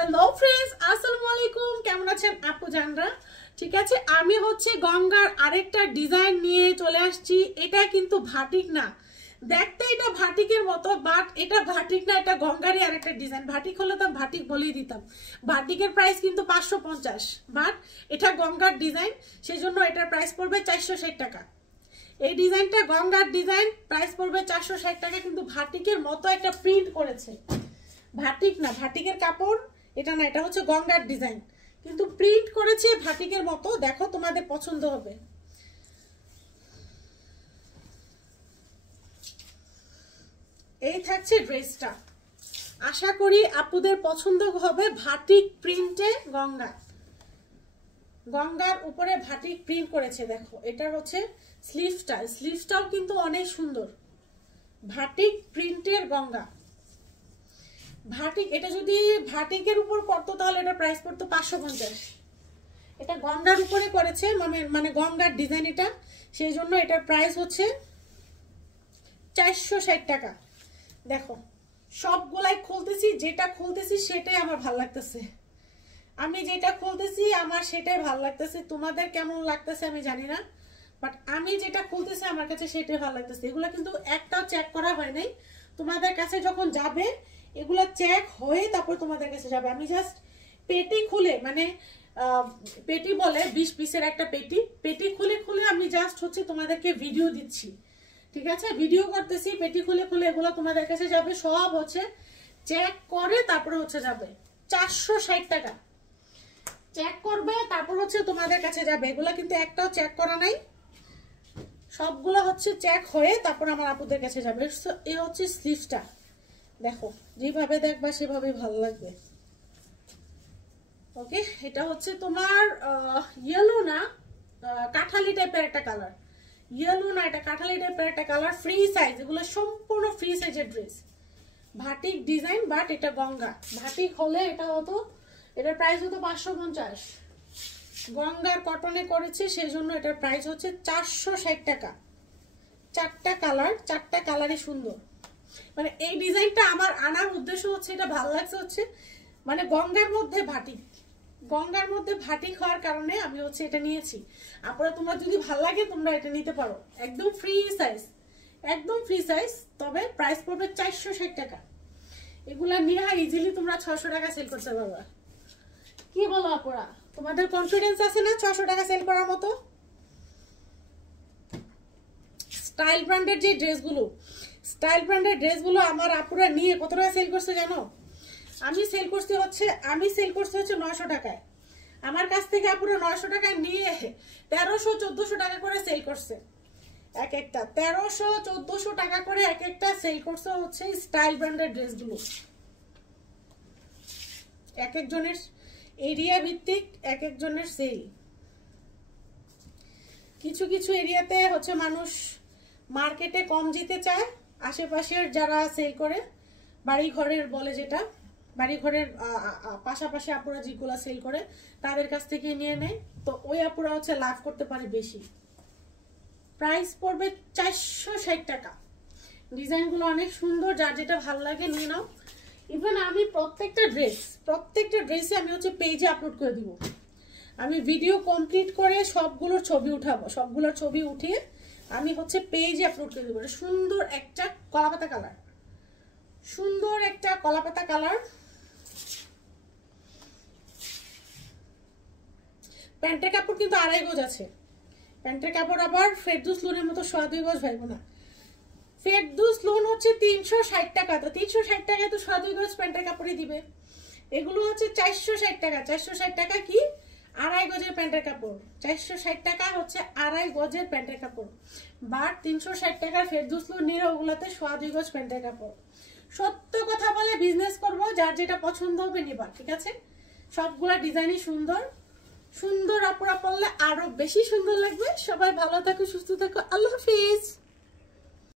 Hello friends, আসসালামু আলাইকুম। কেমন আছেন আপু জানরা? ঠিক আছে, আমি হচ্ছে গঙ্গার আরেকটা ডিজাইন নিয়ে চলে আসছি। এটা কিন্তু ভাটিক না, দেখতে এটা ভাটিকের মতো, বাট এটা ভাটিক না, এটা গঙ্গারই আরেকটা ডিজাইন। ভাটিক হলে তো ভাটিক বলেই দিতাম। ভাটিকের প্রাইস কিন্তু 550, বাট এটা গঙ্গার ডিজাইন, সেজন্য এটার প্রাইস পড়বে 460 টাকা। এই ডিজাইনটা গঙ্গার ডিজাইন, প্রাইস পড়বে 460 টাকা। কিন্তু ভাটিকের মতো একটা প্রিন্ট করেছে, ভাটিক না, ভাটিকের কাপড় এটা না, এটা হচ্ছে গঙ্গার ডিজাইন, কিন্তু প্রিন্ট করেছে ভাটিকের মতো। দেখো, তোমাদের পছন্দ হবে। এই থাকছে ড্রেসটা, আশা করি আপুদের পছন্দ হবে। ভাটিক প্রিন্টে গঙ্গা, গঙ্গার উপরে ভাটিক প্রিন্ট করেছে। দেখো, এটা হচ্ছে স্লিভসটা, স্লিভসটাও কিন্তু অনেক সুন্দর। ভাটিক প্রিন্টের গঙ্গা, ভাটিক। এটা যদি ভাটিকের উপর পড়তো তাহলে এটা প্রাইস পড়তো 550। এটা গঙ্গার উপরে করেছে, মানে গঙ্গার ডিজাইন এটা, সেই জন্য এটার প্রাইস হচ্ছে 460 টাকা। দেখো, সবগুলাই খুলতেছি, যেটা খুলতেছি সেটাই আমার ভালো লাগতেছে। আমি যেটা খুলতেছি আমার সেটাই ভালো লাগতেছে। তোমাদের কেমন লাগতেছে আমি জানি না, বাট আমি যেটা খুলতেছি আমার কাছে সেটাই ভালো লাগতেছে। এগুলো কিন্তু একটাও চেক করা হয় নাই। তোমাদের কাছে যখন যাবে এগুলা চেক হয়ে তারপর তোমাদের কাছে যাবে। আমি জাস্ট পেটি খুলে, মানে পেটি বলে 20 পিসের একটা পেটি, পেটি খুলে খুলে আমি জাস্ট হচ্ছে তোমাদেরকে ভিডিও দিচ্ছি। ঠিক আছে, ভিডিও করতেছি, পেটি খুলে খুলে এগুলো তোমাদের কাছে যাবে। সব হচ্ছে চেক করে তারপরে হচ্ছে যাবে। 460 টাকা চেক করবে, তারপর হচ্ছে তোমাদের কাছে যাবে। এগুলো কিন্তু একটাও চেক করা নাই, সবগুলো হচ্ছে চেক হয়ে তারপর আমার আপুদের কাছে যাবে। এই হচ্ছে স্লিভসটা, দেখো যেভাবে দেখবা সেভাবেই ভালো লাগবে। ওকে, এটা হচ্ছে তোমার ইয়েলো না, কাঠালি টাইপের একটা কালার। ইয়েলো না, এটা কাঠালি টাইপের একটা কালার। ফ্রি সাইজ, এগুলো সম্পূর্ণ ফ্রি সাইজের ড্রেস। ভাটিক ডিজাইন, বাট এটা গঙ্গা। ভাটিক হলে এটা হতো, এটার প্রাইস হতো 550। গঙ্গার কটনে করেছে সেই জন্য এটার প্রাইস হচ্ছে 460 টাকা। চারটা কালার, চারটা কালারই সুন্দর। মানে এই ডিজাইনটা আমার আনার উদ্দেশ্য হচ্ছে, এটা ভালো লাগছে হচ্ছে মানে গঙ্গার মধ্যে ভাটিক, গঙ্গার মধ্যে ভাটিক হওয়ার কারণে আমি হচ্ছে এটা নিয়েছি। আপনারা তোমরা যদি ভালো লাগে তোমরা এটা নিতে পারো। একদম ফ্রি সাইজ, একদম ফ্রি সাইজ, তবে প্রাইস পড়বে 460 টাকা। এগুলা নিয়ে ইজিলি তোমরা 600 টাকা সেল করতে পারবা। কি বলো আপুরা, তোমাদের কনফিডেন্স আছে না 600 টাকা সেল করার মতো? স্টাইল ব্র্যান্ডের যে ড্রেসগুলো, স্টাইল ব্র্যান্ডের ড্রেসগুলো আমার আপুরা নিয়ে কত টাকা সেল করছে জানো? আমি সেল করছি হচ্ছে 900 টাকায়। আমার কাছ থেকে আপুরা 900 টাকায় নিয়ে 1300-1400 টাকা করে সেল করছে। এক একটা 1300-1400 টাকা করে এক একটা সেল করছে হচ্ছে স্টাইল ব্র্যান্ডের ড্রেসগুলো। এক একজনের এরিয়া ভিত্তিক এক একজনের সেল। কিছু কিছু এরিয়াতে হচ্ছে মানুষ মার্কেটে কম যেতে চায়, আশেপাশের যারা সেল করে বাড়ি ঘরের বলে, যেটা বাড়ি ঘরের পাশাপাশি আপুরা যেগুলো সেল করে তাদের কাছ থেকে নিয়ে নেয়, তো ওই আপুরা হচ্ছে লাভ করতে পারে বেশি। প্রাইস পড়বে 460 টাকা। ডিজাইনগুলো অনেক সুন্দর, যার যেটা ভালো লাগে নিয়ে নাও। ইভেন আমি প্রত্যেকটা ড্রেসে আমি হচ্ছে পেজে আপলোড করে দিব। আমি ভিডিও কমপ্লিট করে সবগুলোর ছবি উঠাবো, সবগুলোর ছবি উঠিয়ে আমি হচ্ছে পেজে আপলোড করে দেবো। সুন্দর একটা কলাপাতা কালার, সুন্দর একটা কলাপাতা কালার। প্যান্টের কাপড় কিন্তু 2.5 গজ আছে। প্যান্টের কাপড় আবার ফেরদৌস লোনের মতো 2.5 গজ ভাইবো না। ফেরদৌস লোন হচ্ছে 360 টাকা, তো 360 টাকায় তো 2.5 গজ প্যান্টের কাপড়ই দিবে। এগুলো হচ্ছে 460 টাকা। 460 টাকা কি 2.5 গজের প্যান্টের কাপড়। 460 টাকা হচ্ছে 2.5 গজের প্যান্টের কাপড়, বাট 360 টাকার ফেরদৌস লোন নিয়ে ওগুলাতে 2.5 গজ প্যান্টের কাপড়। সত্য কথা বলে বিজনেস করবো, যার যেটা পছন্দ হবে নিবা। ঠিক আছে, সবগুলা ডিজাইনই সুন্দর সুন্দর। আপুরা পড়লে আরো বেশি সুন্দর লাগবে। সবাই ভালো থাকো, সুস্থ থাকো, আল্লাহ হাফিজ।